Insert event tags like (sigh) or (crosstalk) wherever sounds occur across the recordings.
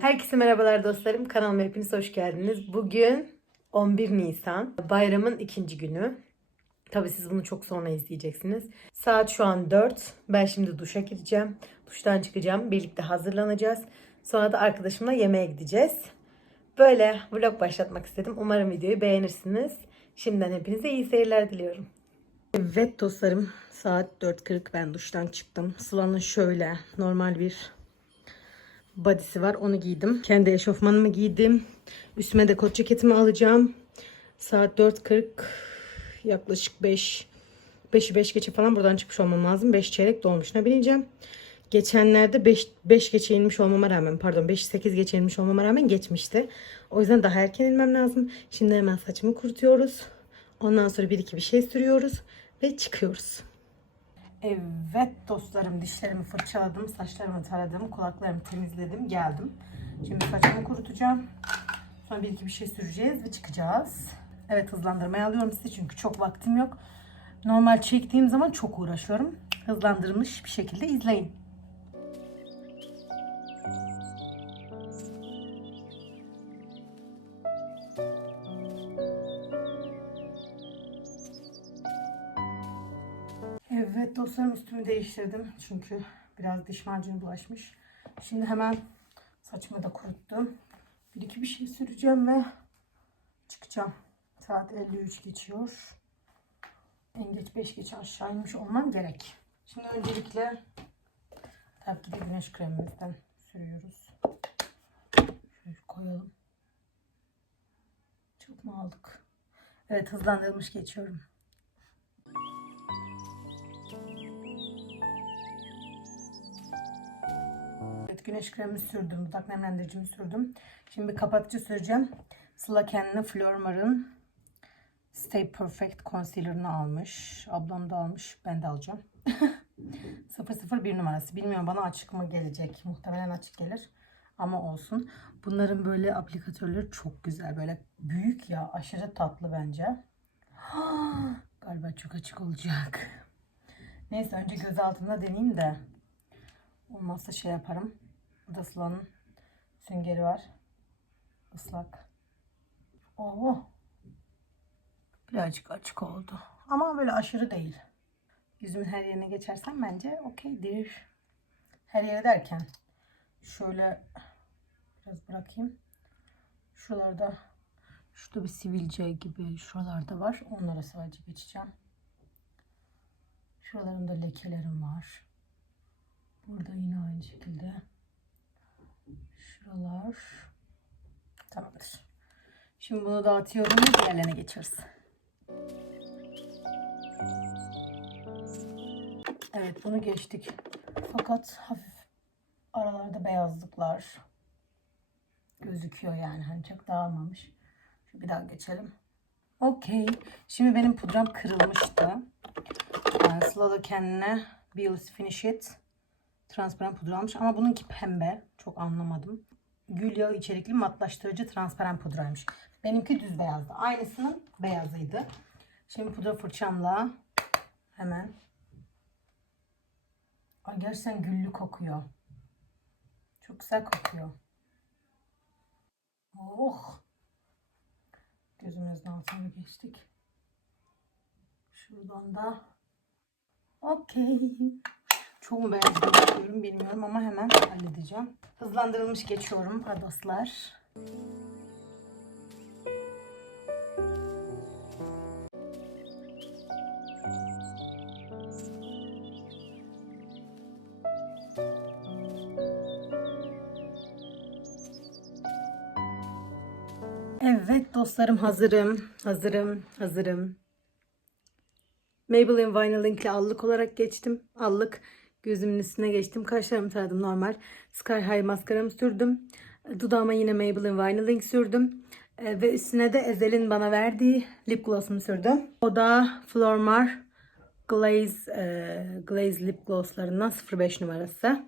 Herkese merhabalar dostlarım. Kanalıma hepiniz hoş geldiniz. Bugün 11 Nisan. Bayramın ikinci günü. Tabii siz bunu çok sonra izleyeceksiniz. Saat şu an 4. Ben şimdi duşa gireceğim. Duştan çıkacağım. Birlikte hazırlanacağız. Sonra da arkadaşımla yemeğe gideceğiz. Böyle vlog başlatmak istedim. Umarım videoyu beğenirsiniz. Şimdiden hepinize iyi seyirler diliyorum. Evet dostlarım saat 4.40 ben duştan çıktım. Sıla'nın şöyle normal bir body'si var onu giydim. Kendi eşofmanımı giydim. Üstüme de kot ceketimi alacağım. Saat 4.40 yaklaşık 5 5'i 5 geçe falan buradan çıkmış olmam lazım. 5 çeyrek dolmuşuna bineceğim. Geçenlerde 5, 5 geçe inmiş olmama rağmen pardon 5 8 geçe inmiş olmama rağmen geçmişti. O yüzden daha erken inmem lazım. Şimdi hemen saçımı kurutuyoruz. Ondan sonra bir iki bir şey sürüyoruz ve çıkıyoruz. Evet dostlarım dişlerimi fırçaladım, saçlarımı taradım, kulaklarımı temizledim, geldim. Şimdi saçımı kurutacağım. Sonra bir iki bir şey süreceğiz ve çıkacağız. Evet hızlandırmaya alıyorum size çünkü çok vaktim yok. Normal çektiğim zaman çok uğraşıyorum. Hızlandırılmış bir şekilde izleyin. Evet dostlarım üstümü değiştirdim. Çünkü biraz diş macunu bulaşmış. Şimdi hemen saçımı da kuruttum. Bir iki bir şey süreceğim ve çıkacağım. Saat 53 geçiyor. En geç 5 geç aşağı inmiş olmam gerek. Şimdi öncelikle tabii ki de güneş kremimizden sürüyoruz. Şöyle koyalım. Çok mu aldık? Evet hızlandırılmış geçiyorum. Güneş kremi sürdüm. Dudak nemlendiricimi sürdüm. Şimdi bir kapatıcı süreceğim. Sıla kendine Flormar'ın Stay Perfect Concealer'ını almış. Ablam da almış. Ben de alacağım. (laughs) 001 numarası. Bilmiyorum bana açık mı gelecek. Muhtemelen açık gelir. Ama olsun. Bunların böyle aplikatörleri çok güzel. Böyle büyük ya. Aşırı tatlı bence. (gasps) Galiba çok açık olacak. Neyse önce göz altında deneyeyim de. Olmazsa şey yaparım. Sıla'nın süngeri var. Islak. Oo. Birazcık açık oldu. Ama böyle aşırı değil. Yüzümün her yerine geçersem bence okeydir. Her yere derken şöyle biraz bırakayım. Şuralarda şurada bir sivilce gibi şuralarda var. Onlara sadece geçeceğim. Şuralarımda lekelerim var. Burada yine aynı şekilde. Şuralar. Tamamdır. Şimdi bunu dağıtıyorum diğerlerine geçeriz. Evet bunu geçtik. Fakat hafif aralarda beyazlıklar gözüküyor yani. Hani çok dağılmamış. Şu bir daha geçelim. Okey. Şimdi benim pudram kırılmıştı. Yani Sıla da kendine Biolis Finish It transparan pudra almış. Ama bununki pembe. Çok anlamadım. Gül yağı içerikli matlaştırıcı transparan pudraymış. Benimki düz beyazdı. Aynısının beyazıydı. Şimdi pudra fırçamla hemen. Ay gerçekten güllü kokuyor. Çok güzel kokuyor. Oh. Gözümüzün altına geçtik. Şuradan da okey. Çok mu beyaz gözüküyorum bilmiyorum ama hemen halledeceğim. Hızlandırılmış geçiyorum adoslar. Evet dostlarım hazırım. Hazırım. Hazırım. Maybelline Vinyl Link'le allık olarak geçtim. Allık gözümün üstüne geçtim. Kaşlarımı taradım normal. Sky High maskaramı sürdüm. Dudağıma yine Maybelline Vinyl Link sürdüm. Ee, ve üstüne de Ezel'in bana verdiği lip gloss'umu sürdüm. O da Flormar Glaze, e, Glaze Lip Gloss'larından 05 numarası.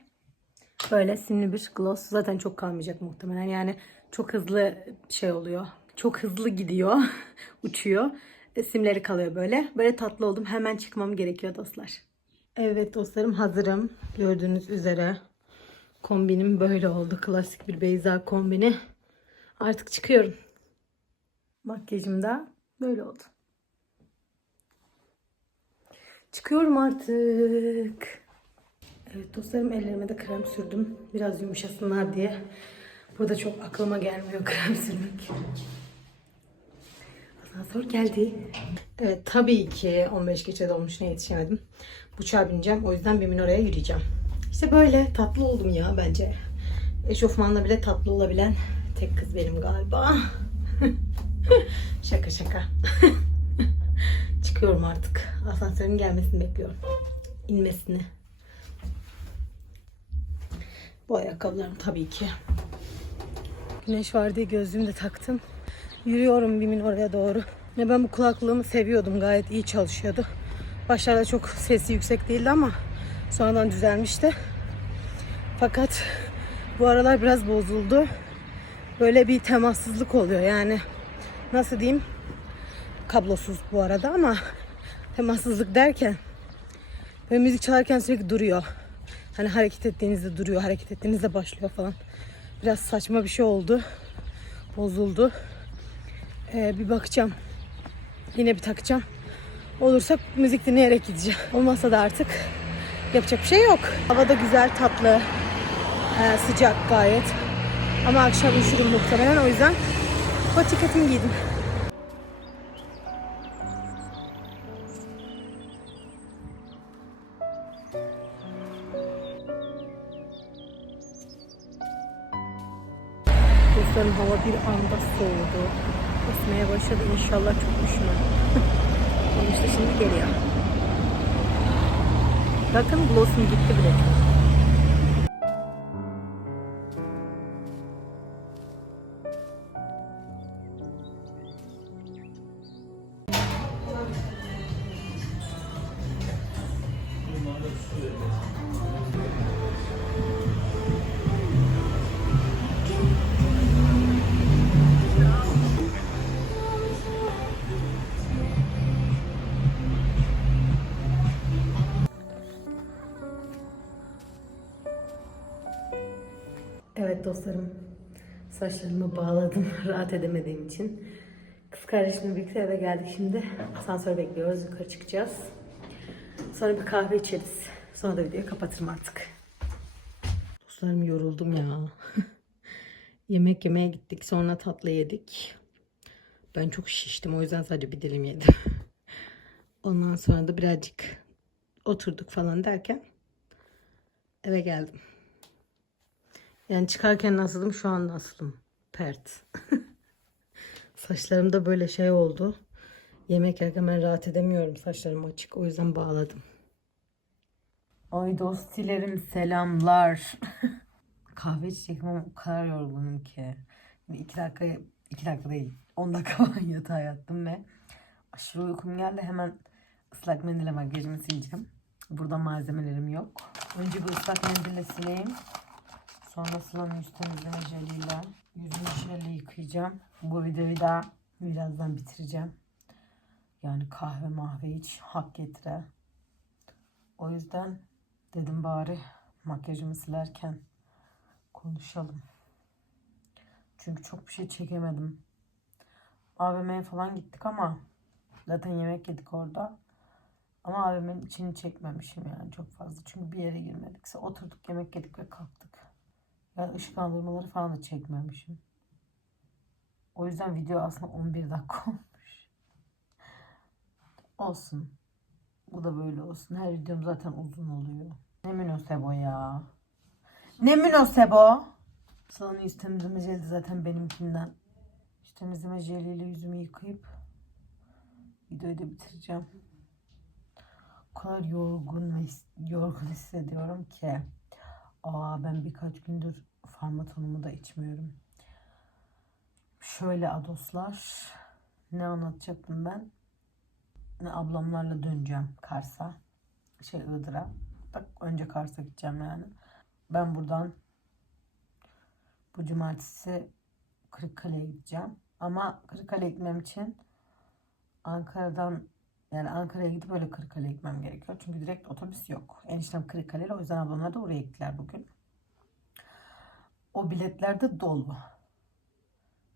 Böyle simli bir gloss. Zaten çok kalmayacak muhtemelen. Yani çok hızlı şey oluyor. Çok hızlı gidiyor. (laughs) Uçuyor. E, Simleri kalıyor böyle. Böyle tatlı oldum. Hemen çıkmam gerekiyor dostlar. Evet dostlarım hazırım. Gördüğünüz üzere. Kombinim böyle oldu. Klasik bir Beyza kombini. Artık çıkıyorum. Makyajım da böyle oldu. Çıkıyorum artık. Evet dostlarım ellerime de krem sürdüm. Biraz yumuşasınlar diye. Burada çok aklıma gelmiyor (laughs) krem sürmek. Asansör geldi. Evet tabii ki 15 geçe dolmuşuna yetişemedim. Uçağa bineceğim. O yüzden bir oraya yürüyeceğim. İşte böyle tatlı oldum ya bence. Eşofmanla bile tatlı olabilen tek kız benim galiba. (laughs) şaka şaka. (laughs) Çıkıyorum artık. Asansörün gelmesini bekliyorum. İnmesini. Bu ayakkabılarım tabii ki. Güneş var diye gözlüğümü de taktım. Yürüyorum Bim'in oraya doğru. Ya ben bu kulaklığımı seviyordum. Gayet iyi çalışıyordu. Başlarda çok sesi yüksek değildi ama sonradan düzelmişti. Fakat bu aralar biraz bozuldu. Böyle bir temassızlık oluyor yani. Nasıl diyeyim? Kablosuz bu arada ama temassızlık derken böyle müzik çalarken sürekli duruyor. Hani hareket ettiğinizde duruyor, hareket ettiğinizde başlıyor falan. Biraz saçma bir şey oldu. Bozuldu. Ee, bir bakacağım. Yine bir takacağım. Olursa müzik dinleyerek gideceğim. Olmazsa da artık yapacak bir şey yok. Hava da güzel, tatlı. Ee, sıcak gayet. Ama akşam üşürüm muhtemelen. O yüzden kot ceketimi giydim. Dostlarım hava bir anda soğudu. Esmeye başladı. İnşallah çok üşümem. Ama işte şimdi geliyor. Bakın glossum gitti bile. Evet dostlarım. Saçlarımı bağladım (laughs) rahat edemediğim için. Kız kardeşimle birlikte eve geldik şimdi. Asansör bekliyoruz. Yukarı çıkacağız. Sonra bir kahve içeriz. Sonra da videoyu kapatırım artık. Dostlarım yoruldum ya. (laughs) Yemek yemeye gittik. Sonra tatlı yedik. Ben çok şiştim. O yüzden sadece bir dilim yedim. (laughs) Ondan sonra da birazcık oturduk falan derken eve geldim. Yani çıkarken nasıldım şu an nasılım. Pert. (laughs) Saçlarım da böyle şey oldu. Yemek yerken ben rahat edemiyorum. Saçlarım açık. O yüzden bağladım. Ay dostilerim selamlar. (laughs) Kahve içecektim ama o kadar yorgunum ki. Şimdi iki dakika, iki dakika değil. 10 dakika falan (laughs) yatağa yattım ve aşırı uykum geldi. Hemen ıslak mendille makyajımı sileceğim. Burada malzemelerim yok. Önce bir ıslak mendille sileyim. Sonra Sıla'nın yüz temizleme jeliyle yüzümü şöyle yıkayacağım. Bu videoyu da birazdan bitireceğim. Yani kahve mahve hiç hak getire. O yüzden dedim bari makyajımı silerken konuşalım. Çünkü çok bir şey çekemedim. AVM'ye falan gittik ama zaten yemek yedik orada. Ama AVM'nin içini çekmemişim yani çok fazla. Çünkü bir yere girmedikse oturduk yemek yedik ve kalktık. Yani ışıklandırmaları falan da çekmemişim. O yüzden video aslında 11 dakika (laughs) olmuş. Olsun. Bu da böyle olsun. Her videom zaten uzun oluyor. Ne münasebo ya. Ne münasebo. Salonu yüz temizleme jeli zaten benimkinden. Yüz temizleme jeliyle yüzümü yıkayıp videoyu da bitireceğim. O kadar yorgun ve yorgun hissediyorum ki. Aa ben birkaç gündür farmatonumu da içmiyorum. Şöyle adoslar. Ne anlatacaktım ben? Ne ablamlarla döneceğim Kars'a. Şey Iğdır'a. Bak önce Kars'a gideceğim yani. Ben buradan bu cumartesi Kırıkkale'ye gideceğim. Ama Kırıkkale'ye gitmem için Ankara'dan yani Ankara'ya gidip öyle Kırıkkale'ye gitmem gerekiyor. Çünkü direkt otobüs yok. Eniştem Kırıkkale'li o yüzden ablamlar da oraya gittiler bugün. O biletler de dolu.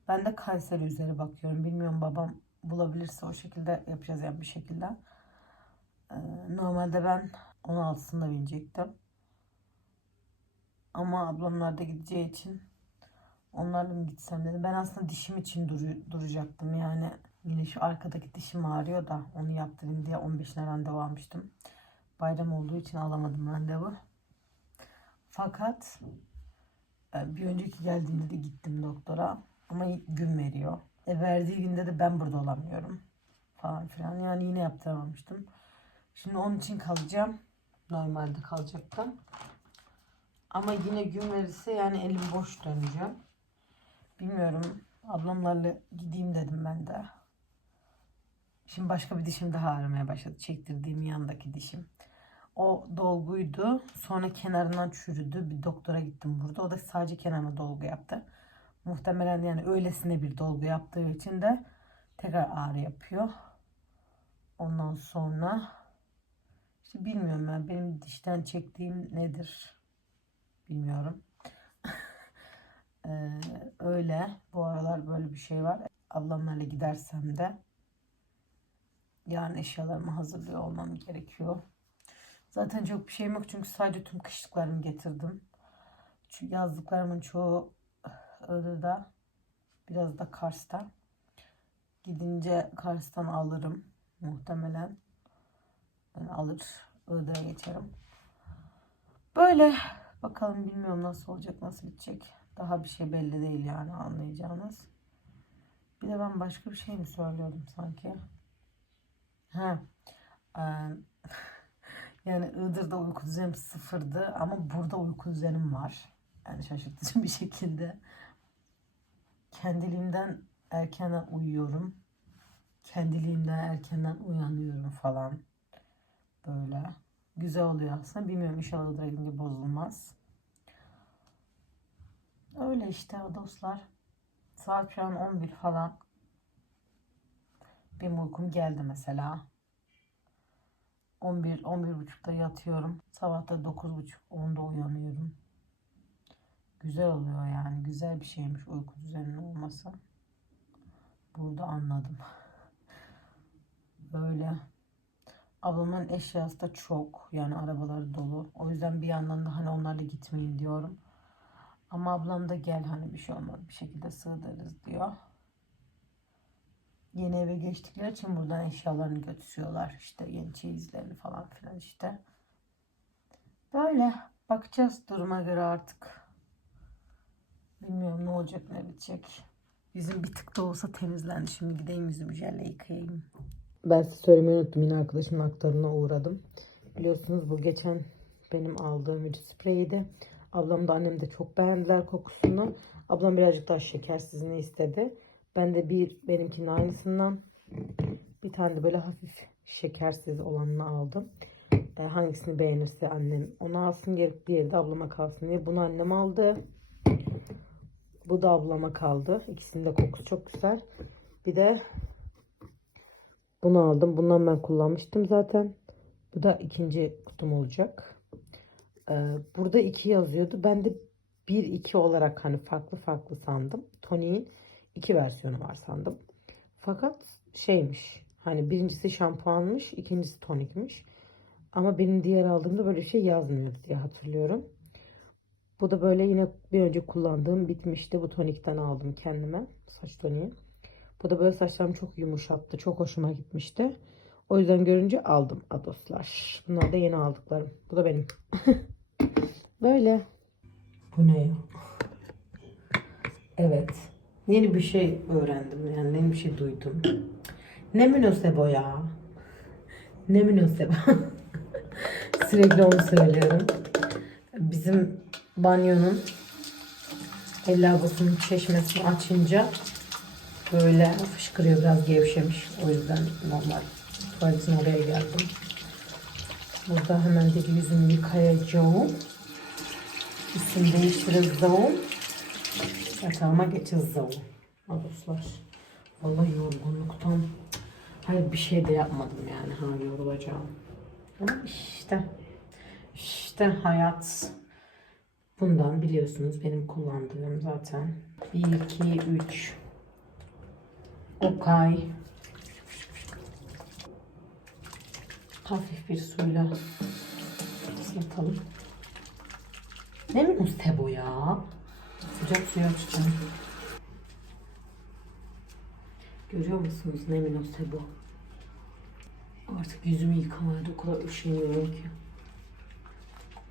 Ben de Kayseri üzeri bakıyorum. Bilmiyorum babam bulabilirse o şekilde yapacağız yani bir şekilde. Ee, normalde ben 16'sında binecektim. Ama ablamlar da gideceği için onlarla mı gitsem dedim. Ben aslında dişim için duru- duracaktım yani. Yine şu arkadaki dişim ağrıyor da onu yaptırayım diye 15'ine randevu almıştım. Bayram olduğu için alamadım randevu. Fakat bir önceki geldiğimde de gittim doktora. Ama gün veriyor. E, verdiği günde de ben burada olamıyorum. Falan filan. Yani yine yaptıramamıştım. Şimdi onun için kalacağım. Normalde kalacaktım. Ama yine gün verirse yani elim boş döneceğim. Bilmiyorum. Ablamlarla gideyim dedim ben de. Şimdi başka bir dişim daha ağrımaya başladı. Çektirdiğim yandaki dişim. O dolguydu. Sonra kenarından çürüdü. Bir doktora gittim burada. O da sadece kenarına dolgu yaptı. Muhtemelen yani öylesine bir dolgu yaptığı için de tekrar ağrı yapıyor. Ondan sonra işte bilmiyorum ben benim dişten çektiğim nedir bilmiyorum. (laughs) Ee, öyle bu aralar böyle bir şey var. Ablamlarla gidersem de yarın eşyalarımı hazırlıyor olmam gerekiyor. Zaten çok bir şeyim yok çünkü sadece tüm kışlıklarımı getirdim. Çünkü yazlıklarımın çoğu Iğdır'da biraz da Kars'ta. Gidince Kars'tan alırım muhtemelen. Yani alır Iğdır'a geçerim. Böyle bakalım bilmiyorum nasıl olacak nasıl bitecek. Daha bir şey belli değil yani anlayacağınız. Bir de ben başka bir şey mi söylüyordum sanki? Ha. eee, yani Iğdır'da uyku düzenim sıfırdı ama burada uyku düzenim var. Yani şaşırtıcı (laughs) bir şekilde. Kendiliğimden erkenden uyuyorum. Kendiliğimden erkenden uyanıyorum falan. Böyle. Güzel oluyor aslında. Bilmiyorum inşallah Iğdır'a gidince bozulmaz. Öyle işte dostlar. Saat şu an 11 falan. Benim uykum geldi mesela. 11 11.30'da yatıyorum. Sabah da 9.30 10'da uyanıyorum. Güzel oluyor yani. Güzel bir şeymiş uyku düzeninin olması. Burada anladım. Böyle. Ablamın eşyası da çok. Yani arabaları dolu. O yüzden bir yandan da hani onlarla gitmeyin diyorum. Ama ablam da gel hani bir şey olmaz bir şekilde sığdırırız diyor. Yeni eve geçtikleri için buradan eşyalarını götürüyorlar. İşte yeni çeyizlerini falan filan işte. Böyle bakacağız duruma göre artık. Bilmiyorum ne olacak ne bitecek. Yüzüm bir tık da olsa temizlendi. Şimdi gideyim yüzümü jelle yıkayayım. Ben size söylemeyi unuttum. Yine arkadaşımın aktarına uğradım. Biliyorsunuz bu geçen benim aldığım bir spreydi. Ablam da annem de çok beğendiler kokusunu. Ablam birazcık daha şekersizini istedi. Ben de bir benimkinin aynısından bir tane de böyle hafif şekersiz olanını aldım. E, hangisini beğenirse annem onu alsın diğer, diğeri de ablama kalsın diye. Bunu annem aldı. Bu da ablama kaldı. İkisinin de kokusu çok güzel. Bir de bunu aldım. Bundan ben kullanmıştım zaten. Bu da ikinci kutum olacak. Ee, burada iki yazıyordu. Ben de bir iki olarak hani farklı farklı sandım. Tony'in iki versiyonu var sandım. Fakat şeymiş. Hani birincisi şampuanmış, ikincisi tonikmiş. Ama benim diğer aldığımda böyle bir şey yazmıyordu diye hatırlıyorum. Bu da böyle yine bir önce kullandığım bitmişti. Bu tonikten aldım kendime. Saç toniği. Bu da böyle saçlarımı çok yumuşattı. Çok hoşuma gitmişti. O yüzden görünce aldım Adoslar. Bunlar da yeni aldıklarım. Bu da benim. (laughs) böyle. Bu ne ya? Evet. Yeni bir şey öğrendim. Yani yeni bir şey duydum. Ne münasebo ya? Ne münasebo? (laughs) Sürekli onu söylüyorum. Bizim banyonun el lavabosunun çeşmesini açınca böyle fışkırıyor biraz gevşemiş. O yüzden normal tuvaletin oraya geldim. Burada hemen bir yüzümü yıkayacağım. İsim değiştireceğim. Yatağıma geçeceğim. Dostlar. Vallahi yorgunluktan hayır bir şey de yapmadım yani. Ha yorulacağım. Ama işte işte hayat Bundan biliyorsunuz benim kullandığım zaten. 1, 2, 3. Okay. Hafif bir suyla ıslatalım. Ne mi uste bu ya? Sıcak suya açacağım. Görüyor musunuz ne minose bu? Artık yüzümü yıkamaya da o kadar üşeniyorum ki.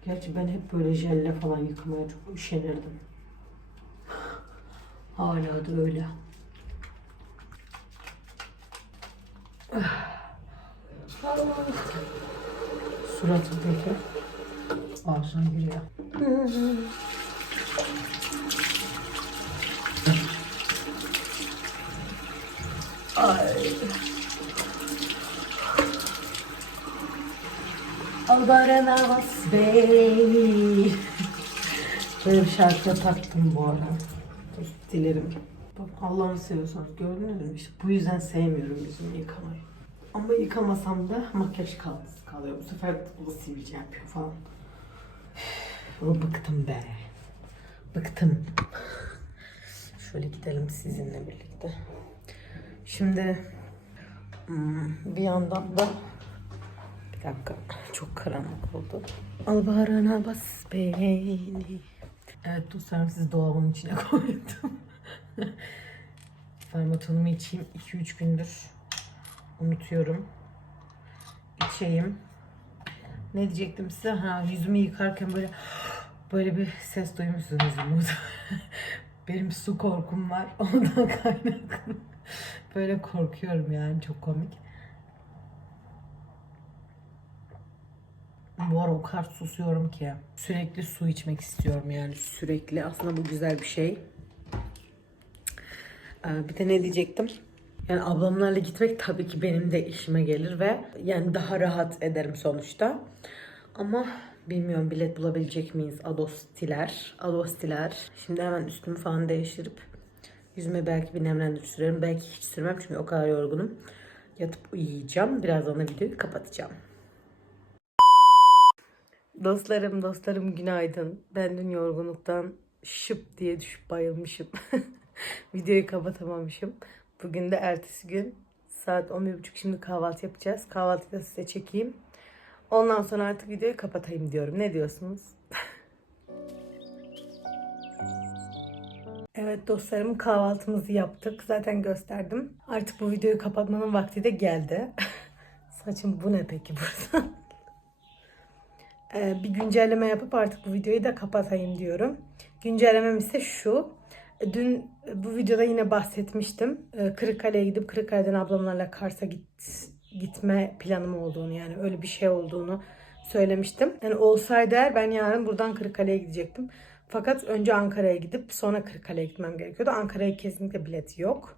Gerçi ben hep böyle jelle falan yıkamaya çok üşenirdim. Hala da öyle. Suratım peki. Ağzına giriyor. Ay. Albarana bas bey. Böyle bir şarkıya taktım bu ara. Dilerim. Bak Allah'ını seviyorsanız gördünüz mü? İşte bu yüzden sevmiyorum yüzümü yıkamayı. Ama yıkamasam da makyaj kaldı, kalıyor. Bu sefer bu sivilce yapıyor falan. O bıktım be. Bıktım. Şöyle gidelim sizinle birlikte. Şimdi bir yandan da bir dakika çok karanlık oldu. Al bağrına bas beni. Evet dostlarım sizi dolabın içine (laughs) koydum. Farmatonumu içeyim 2-3 gündür. Unutuyorum. İçeyim. Ne diyecektim size? Ha yüzümü yıkarken böyle böyle bir ses duymuşsunuz muhtemelen. (laughs) Benim su korkum var. Ondan (laughs) kaynaklı. Böyle korkuyorum yani çok komik. Bu ara o kadar susuyorum ki. Sürekli su içmek istiyorum yani sürekli. Aslında bu güzel bir şey. Ee, Bir de ne diyecektim? Yani ablamlarla gitmek tabii ki benim de işime gelir ve yani daha rahat ederim sonuçta. Ama bilmiyorum bilet bulabilecek miyiz? Adostiler. Adostiler. Şimdi hemen üstümü falan değiştirip yüzüme belki bir nemlendirici sürerim. Belki hiç sürmem çünkü o kadar yorgunum. Yatıp uyuyacağım. Birazdan da videoyu kapatacağım. Dostlarım, dostlarım günaydın. Ben dün yorgunluktan şıp diye düşüp bayılmışım. (laughs) Videoyu kapatamamışım. Bugün de ertesi gün saat 11.30 şimdi kahvaltı yapacağız. Kahvaltıyı da size çekeyim. Ondan sonra artık videoyu kapatayım diyorum. Ne diyorsunuz? (laughs) Evet dostlarım kahvaltımızı yaptık. Zaten gösterdim. Artık bu videoyu kapatmanın vakti de geldi. (laughs) Saçım bu ne peki burada? (laughs) Ee, bir güncelleme yapıp artık bu videoyu da kapatayım diyorum. Güncellemem ise şu. E, Dün bu videoda yine bahsetmiştim. Ee, Kırıkkale'ye gidip Kırıkkale'den ablamlarla Kars'a git, gitme planım olduğunu yani öyle bir şey olduğunu söylemiştim. Yani olsaydı eğer ben yarın buradan Kırıkkale'ye gidecektim. Fakat önce Ankara'ya gidip sonra Kırıkkale'ye gitmem gerekiyordu. Ankara'ya kesinlikle bilet yok.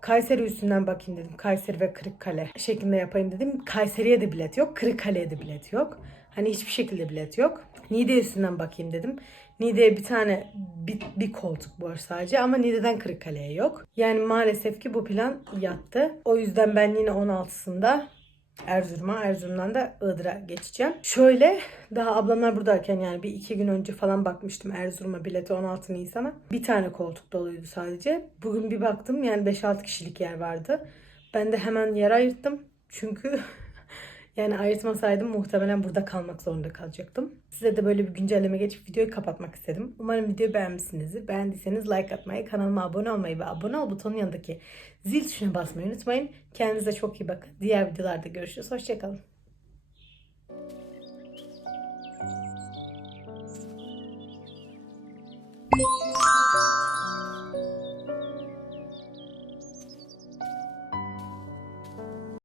Kayseri üstünden bakayım dedim. Kayseri ve Kırıkkale şeklinde yapayım dedim. Kayseri'ye de bilet yok. Kırıkkale'ye de bilet yok. Hani hiçbir şekilde bilet yok. Niğde üstünden bakayım dedim. Niğde'ye bir tane bir, bir koltuk var sadece ama Niğde'den Kırıkkale'ye yok. Yani maalesef ki bu plan yattı. O yüzden ben yine 16'sında Erzurum'a, Erzurum'dan da Iğdır'a geçeceğim. Şöyle daha ablamlar buradayken yani bir iki gün önce falan bakmıştım Erzurum'a bileti 16 Nisan'a. Bir tane koltuk doluydu sadece. Bugün bir baktım yani 5-6 kişilik yer vardı. Ben de hemen yer ayırttım. Çünkü (laughs) yani ayırtmasaydım muhtemelen burada kalmak zorunda kalacaktım. Size de böyle bir güncelleme geçip videoyu kapatmak istedim. Umarım videoyu beğenmişsinizdir. Beğendiyseniz like atmayı, kanalıma abone olmayı ve abone ol butonun yanındaki zil tuşuna basmayı unutmayın. Kendinize çok iyi bakın. Diğer videolarda görüşürüz. Hoşçakalın.